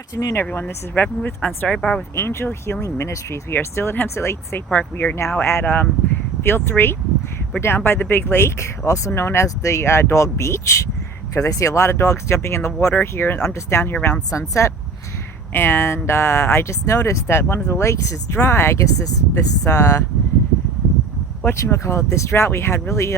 Afternoon, everyone. This is Reverend Ruth on Story Bar with Angel Healing Ministries. We are still at Hempstead Lake State Park. We are now at Field 3. We're down by the big lake, also known as the Dog Beach, because I see a lot of dogs jumping in the water here. I'm just down here around sunset, and I just noticed that one of the lakes is dry. I guess this whatchamacallit, this drought we had really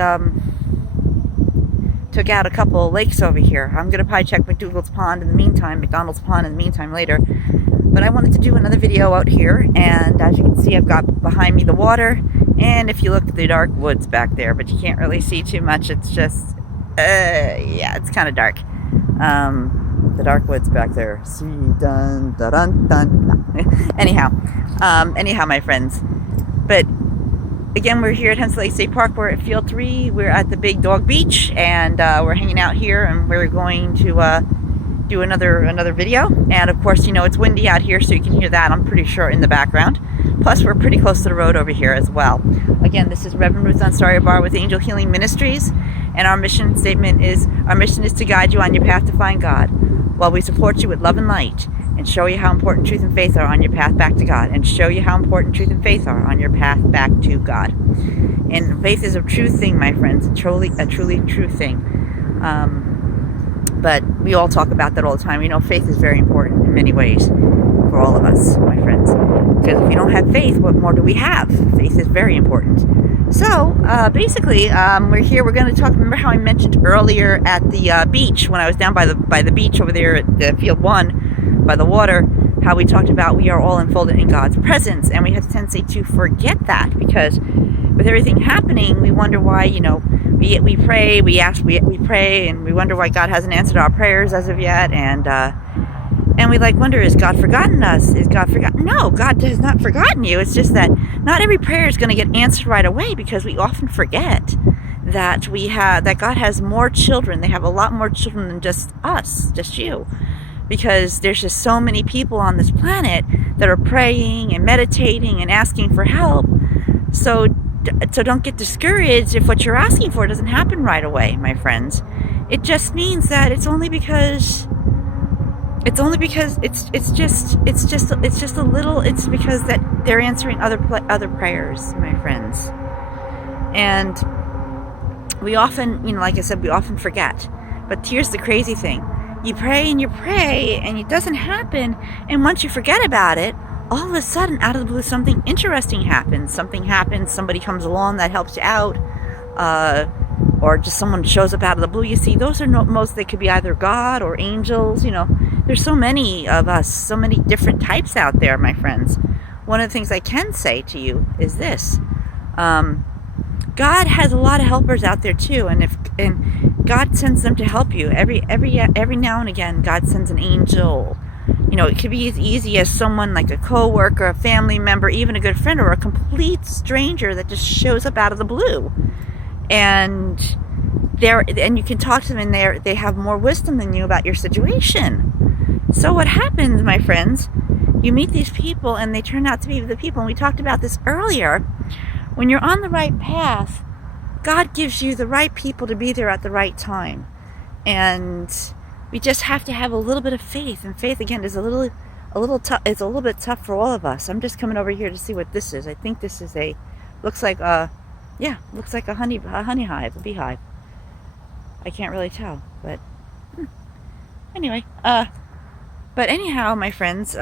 took out a couple of lakes over here. I'm gonna probably check McDougal's Pond in the meantime, McDonald's Pond in the meantime later. But I wanted to do another video out here, and as you can see, I've got behind me the water, and if you look at the dark woods back there, but you can't really see too much. It's just, yeah, it's kind of dark. The dark woods back there. See, dun, dun, dun, dun. Anyhow, my friends. But again, we're here at Hempstead Lake State Park. We're at Field 3. We're at the Big Dog Beach, and we're hanging out here, and we're going to do another video. And of course, you know, it's windy out here, so you can hear that, I'm pretty sure, in the background. Plus, we're pretty close to the road over here as well. Again, this is Reverend Ruth on Story Bar with Angel Healing Ministries, and our mission statement is, our mission is to guide you on your path to find God, while we support you with love and light, and show you how important truth and faith are on your path back to God, and show you how important truth and faith are on your path back to God. And faith is a true thing, my friends, a truly true thing. But we all talk about that all the time. You know, faith is very important in many ways for all of us, my friends. Because if we don't have faith, what more do we have? Faith is very important. So, basically, we're here. We're going to talk. Remember how I mentioned earlier at the beach, when I was down by the beach over there at the Field 1, by the water, how we talked about we are all enfolded in God's presence, and we have a tendency to forget that, because with everything happening, we wonder why, you know, we pray, we pray, and we wonder why God hasn't answered our prayers as of yet, and we wonder, is God forgotten us? Is God forgotten? No, God has not forgotten you. It's just that not every prayer is going to get answered right away, because we often forget that that God has more children. They have a lot more children than just us, just you. Because there's just so many people on this planet that are praying and meditating and asking for help. So don't get discouraged if what you're asking for doesn't happen right away, my friends. It just means that it's because that they're answering other prayers, my friends. And we often, you know, like I said, we often forget. But here's the crazy thing. You pray and it doesn't happen, and once you forget about it, all of a sudden, out of the blue, something interesting happens. Somebody comes along that helps you out, or just someone shows up out of the blue. You see, those are they could be either God or angels. You know, there's so many of us, so many different types out there, my friends. One of the things I can say to you is this. God has a lot of helpers out there too, and God sends them to help you. Every now and again, God sends an angel. You know, it could be as easy as someone like a co-worker, a family member, even a good friend, or a complete stranger that just shows up out of the blue. And you can talk to them, and they have more wisdom than you about your situation. So what happens, my friends, you meet these people, and they turn out to be the people, and we talked about this earlier. When you're on the right path, God gives you the right people to be there at the right time. And we just have to have a little bit of faith. And faith, again, is a little tough. It's a little bit tough for all of us. I'm just coming over here to see what this is. I think this is looks like a honey hive, a beehive. I can't really tell, but anyway. But anyhow, my friends,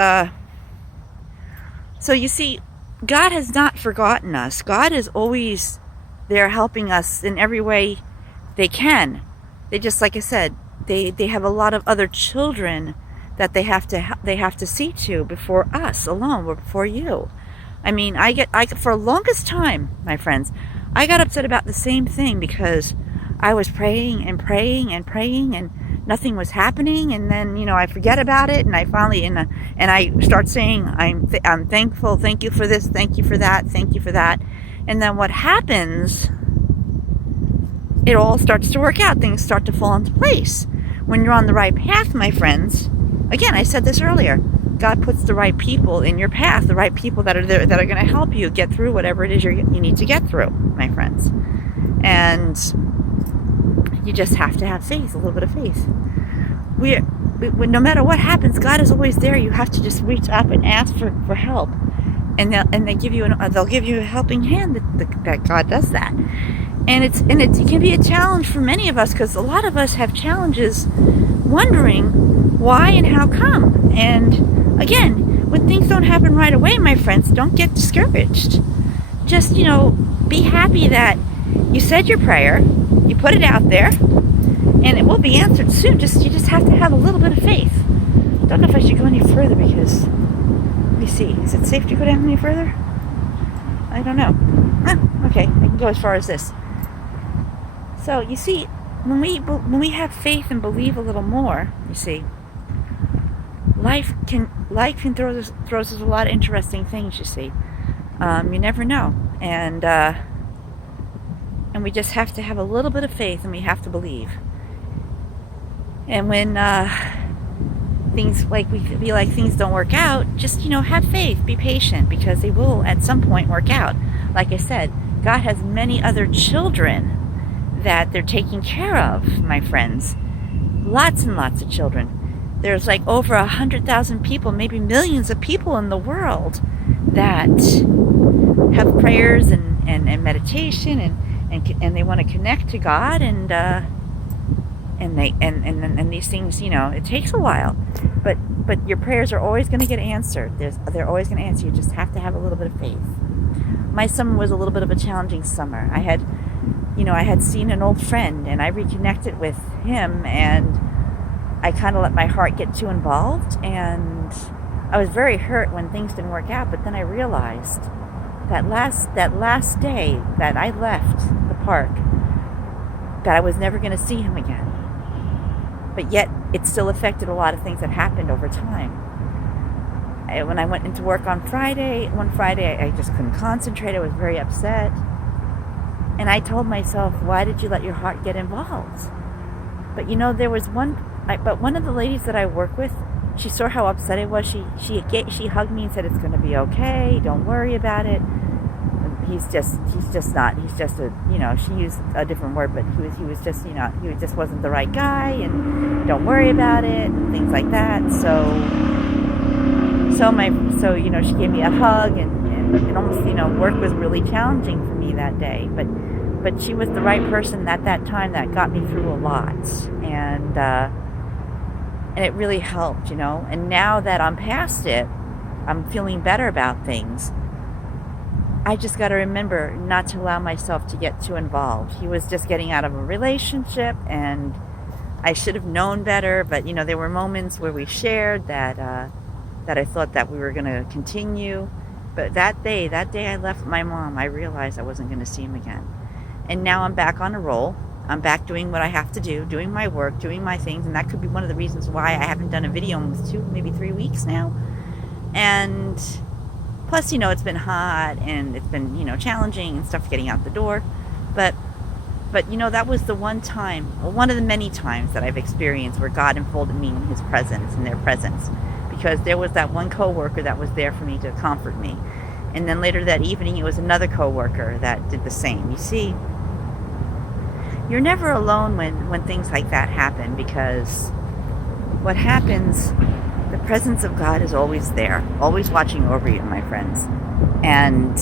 so you see, God has not forgotten us. God is always there helping us in every way they can. They just, like I said, they have a lot of other children that they have to see to before us alone, or before you. I mean, for the longest time, my friends, I got upset about the same thing, because I was praying and praying and praying, and nothing was happening. And then, you know, I forget about it, and I finally and I start saying, I'm thankful, thank you for this, thank you for that, thank you for that. And then what happens, it all starts to work out. Things start to fall into place. When you're on the right path, my friends, again, I said this earlier, God puts the right people in your path, the right people that are there, that are going to help you get through whatever it is you need to get through, my friends. And you just have to have faith, a little bit of faith. no matter what happens, God is always there. You have to just reach up and ask for help, and they'll give you a helping hand. That God does that, and it can be a challenge for many of us, because a lot of us have challenges, wondering why and how come. And again, when things don't happen right away, my friends, don't get discouraged. Just be happy that you said your prayer, you put it out there, and it will be answered soon. You just have to have a little bit of faith. Don't know if I should go any further, because let me see. Is it safe to go down any further? I don't know. Okay, I can go as far as this. So you see, when we have faith and believe a little more, you see, life can throws us a lot of interesting things. You see, you never know, and we just have to have a little bit of faith, and we have to believe. And when things we feel like things don't work out, just have faith, be patient, because they will at some point work out. Like I said, God has many other children that they're taking care of, my friends. Lots and lots of children. There's like over 100,000 people, maybe millions of people in the world that have prayers and meditation and they want to connect to God, and these things, it takes a while, but your prayers are always going to get answered. They're always going to answer. You just have to have a little bit of faith. My summer was a little bit of a challenging summer. I had seen an old friend, and I reconnected with him, and I kind of let my heart get too involved, and I was very hurt when things didn't work out. But then I realized that last day that I left the park, that I was never going to see him again. But yet it still affected a lot of things that happened over time. When I went into work on one Friday, I just couldn't concentrate. I was very upset. And I told myself, why did you let your heart get involved? But there was one of the ladies that I work with, she saw how upset I was. She hugged me and said, it's going to be okay. Don't worry about it. He's just she used a different word, but he just wasn't the right guy, and don't worry about it, and things like that. So she gave me a hug, and almost, work was really challenging for me that day, but she was the right person at that time that got me through a lot, and it really helped, and now that I'm past it, I'm feeling better about things. I just got to remember not to allow myself to get too involved. He was just getting out of a relationship, and I should have known better, but there were moments where we shared that I thought that we were going to continue. But that day I left my mom, I realized I wasn't going to see him again. And now I'm back on a roll. I'm back doing what I have to do, doing my work, doing my things, and that could be one of the reasons why I haven't done a video in almost 2, maybe 3 weeks now. And plus, it's been hot, and it's been, challenging and stuff getting out the door. But that was the one of the many times that I've experienced where God enfolded me in his presence, in their presence. Because there was that one coworker that was there for me to comfort me. And then later that evening, it was another coworker that did the same. You see, you're never alone when things like that happen, because what happens, the presence of God is always there, always watching over you, my friends. And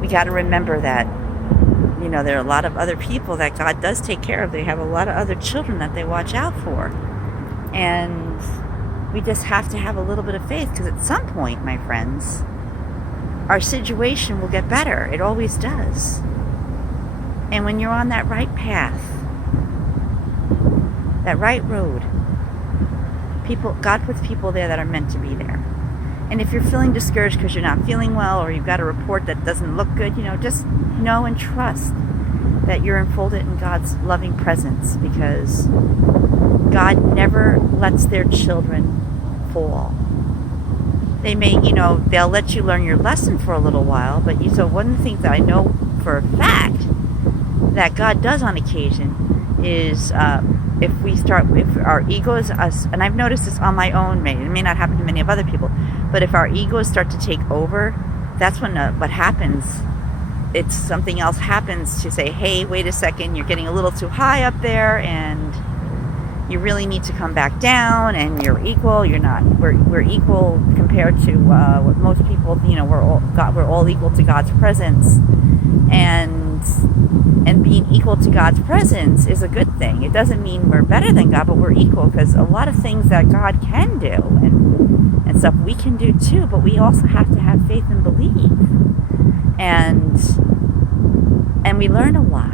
we got to remember that, there are a lot of other people that God does take care of. They have a lot of other children that they watch out for. And we just have to have a little bit of faith, because at some point, my friends, our situation will get better. It always does. And when you're on that right path, that right road, God puts people there that are meant to be there. And if you're feeling discouraged because you're not feeling well, or you've got a report that doesn't look good, just know and trust that you're enfolded in God's loving presence, because God never lets their children fall. They may, they'll let you learn your lesson for a little while, but so one of the things that I know for a fact that God does on occasion is if our egos, and I've noticed this on my own, it may not happen to many of other people, but if our egos start to take over, that's when what happens, it's something else happens to say, hey, wait a second, you're getting a little too high up there, and you really need to come back down, and you're equal. You're not. We're equal compared to what most people. We're all equal to God's presence, and being equal to God's presence is a good thing. It doesn't mean we're better than God, but we're equal, because a lot of things that God can do and stuff we can do too. But we also have to have faith and believe, and we learn a lot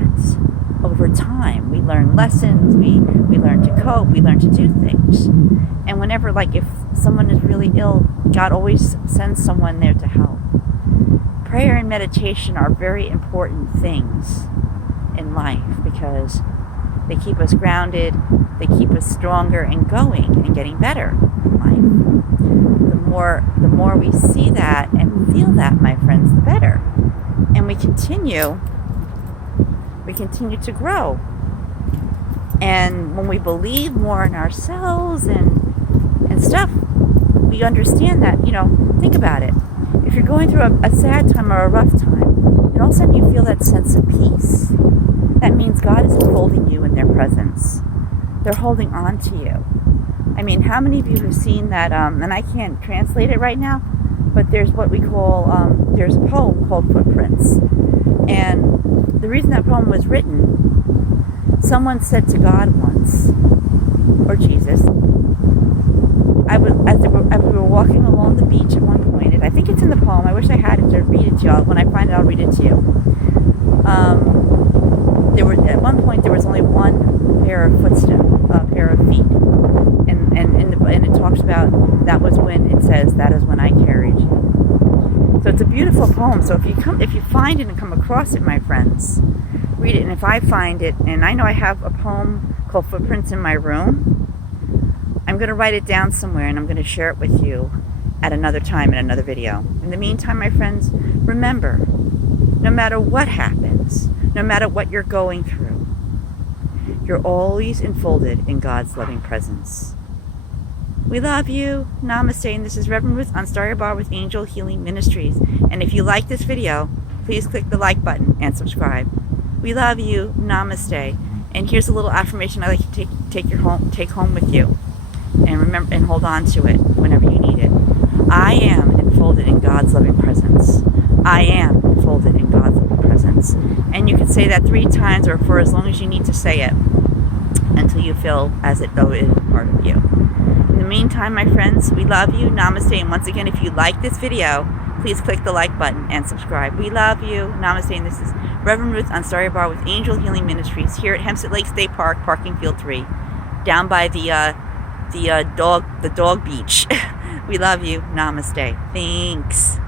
over time. We learn lessons, we learn to cope, we learn to do things. And whenever, like, if someone is really ill, God always sends someone there to help. Prayer and meditation are very important things in life, because they keep us grounded, they keep us stronger and going and getting better in life. The more we see that and feel that, my friends, the better. And we continue to grow. And when we believe more in ourselves and stuff, we understand that, think about it. If you're going through a sad time or a rough time, and all of a sudden you feel that sense of peace, that means God is holding you in their presence. They're holding on to you. I mean, how many of you have seen that, and I can't translate it right now, but there's what we call, there's a poem called Footprints. And the reason that poem was written, someone said to God once, or Jesus, as we were walking along the beach at one point, and I think it's in the poem, I wish I had it to read it to y'all. When I find it, I'll read it to you. At one point there was only one pair of feet, and it talks about, that was when, it says, that is when I carried you. So it's a beautiful poem. So if you find it and come across it, my friends, read it. And if I find it, and I know I have a poem called Footprints in my room, I'm going to write it down somewhere, and I'm going to share it with you at another time in another video. In the meantime, my friends, remember, no matter what happens, no matter what you're going through, you're always enfolded in God's loving presence. We love you. Namaste. And this is Reverend Ruth on Star Your Bar with Angel Healing Ministries. And if you like this video, please click the like button and subscribe. We love you. Namaste. And here's a little affirmation I'd like to take home with you. And remember, and hold on to it whenever you need it. I am enfolded in God's loving presence. I am enfolded in God's loving presence. And you can say that 3 times, or for as long as you need to say it, until you feel as though it is a part of you. In the meantime, my friends, we love you. Namaste. And once again, if you like this video, please click the like button and subscribe. We love you. Namaste. And this is Reverend Ruth on Star Your Bar with Angel Healing Ministries here at Hempstead Lake State Park, Parking Field 3, down by the dog beach. We love you. Namaste. Thanks.